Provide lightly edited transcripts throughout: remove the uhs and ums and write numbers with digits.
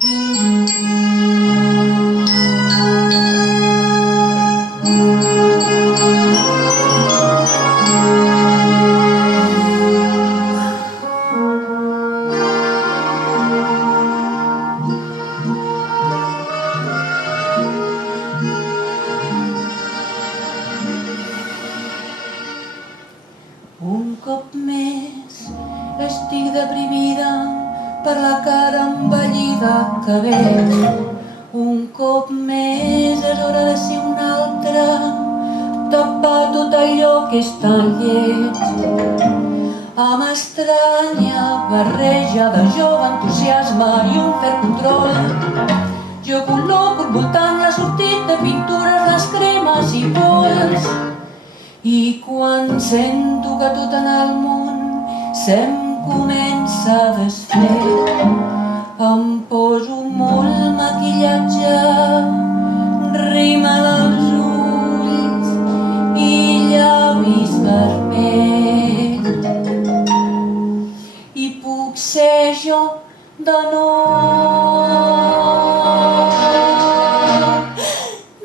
Un cop més estic deprimida per la cara envellida que veig. Un cop més és hora de ser un altre, tapar tot allò que és tan lleig. Amb estranya barreja de jove entusiasme i un fer control, jo col·loco al voltant la sortit de pintures, les cremes i pols. I quan sento que tot en el món se'm comença a desfer, em poso molt maquillatge, rímel als ulls i llavis vermells. I puc ser jo de nou.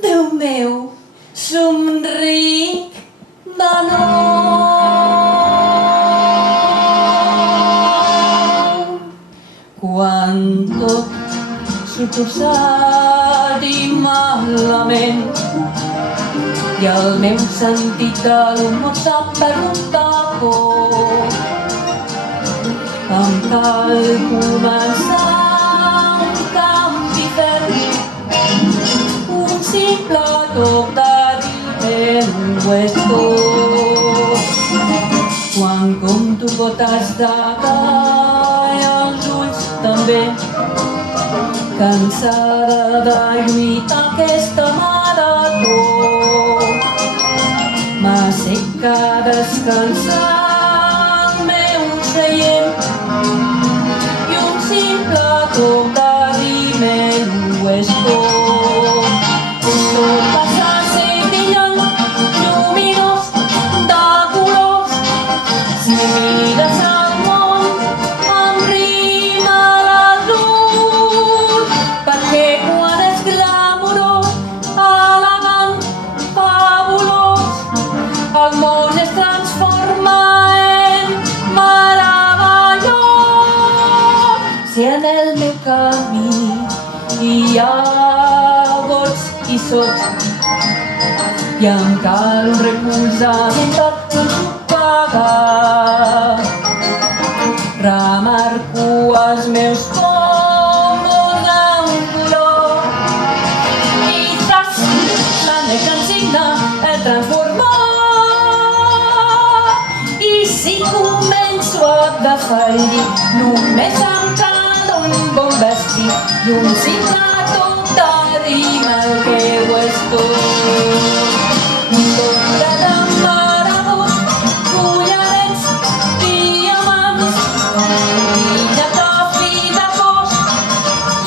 Déu meu, somric de nou. Quan tot surt torçat i malament i el meu sentit de l'humor s'ha perdut de por, em cal començar un canvi ferm, un simple toc de ho és tot. Quan compto gotes de call als ulls també, cansada de lluitar aquesta marató, m'asseca a descansar al meu seient i un simple toc de rímel ho és tot. És tot passar a ser brillant, lluminós, de colors. Si mires el món amb rímel azul, perquè quan és glamurós, elegant, fabulós, el món es transforma en meravellós. Si en el meu camí hi ha gots i sots i em cal un recolzament per ensopegar, remarco els meus pòmuls d'un color i tras la negra ensigna el transformar. I si començo a defallir, només em cal un bon vestit i un simple toc de rímel que ho és tot. Un toc de maravut, collarets, diamants, i de top i de cos,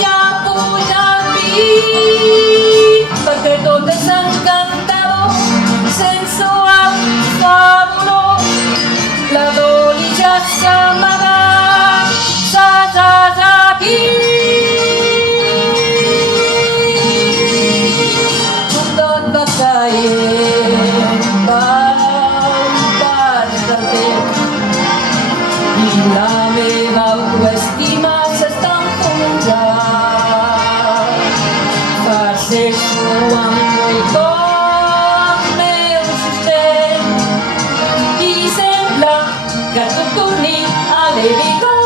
i a pujar el pit, perquè tot és encantador, sensual, fabulós. La Doli ja s'ha amagat, s'ha aquí. Tot va caient pel pas del temps i la meva autoestima s'està enfonsant. Farceixo amb molt el meu sostén i sembla que tot torni a levitar.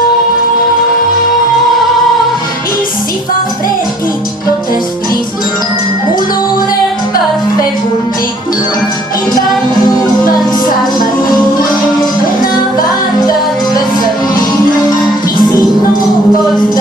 I si fa fred i tot és gris, oloret per fer bonic i per començar a marir una bata de servir. I si no vols